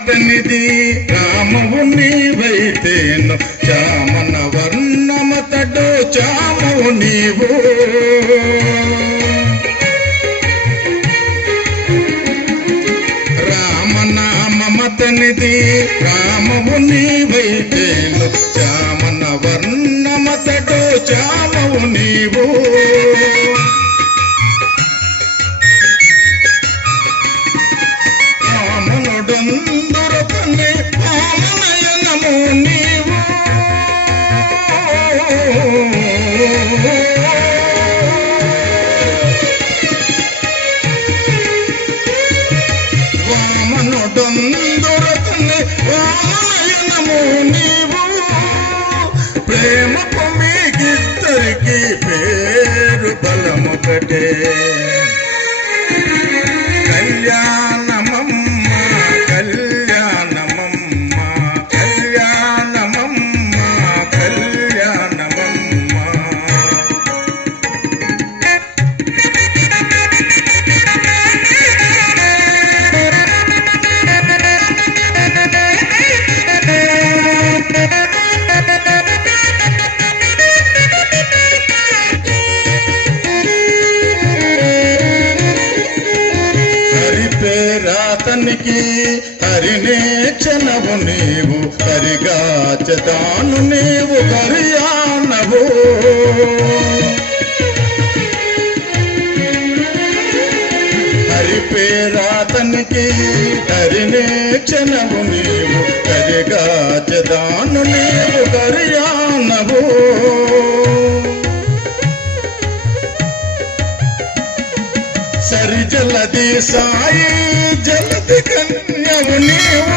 అతనిది రామవు నీవైతేను. చామన వర్ణమతడు చామవు నీవు. రామనామమతనిది రామవు నీవైతేను. చామన వర్ణమతడు చామవు నీవు. వామనుడందురతని ఆమనయనము నీవు. ప్రేమకు మీకిద్దరికి పేరు బలమొకటే అతనికి హరినే చనవు నీవు హరిగాచదాను నీవు హరియానవు హరి పేరాతనికి హరినే చనవు నీవు చరి జలది సాయి జలది కన్యవు నీవు.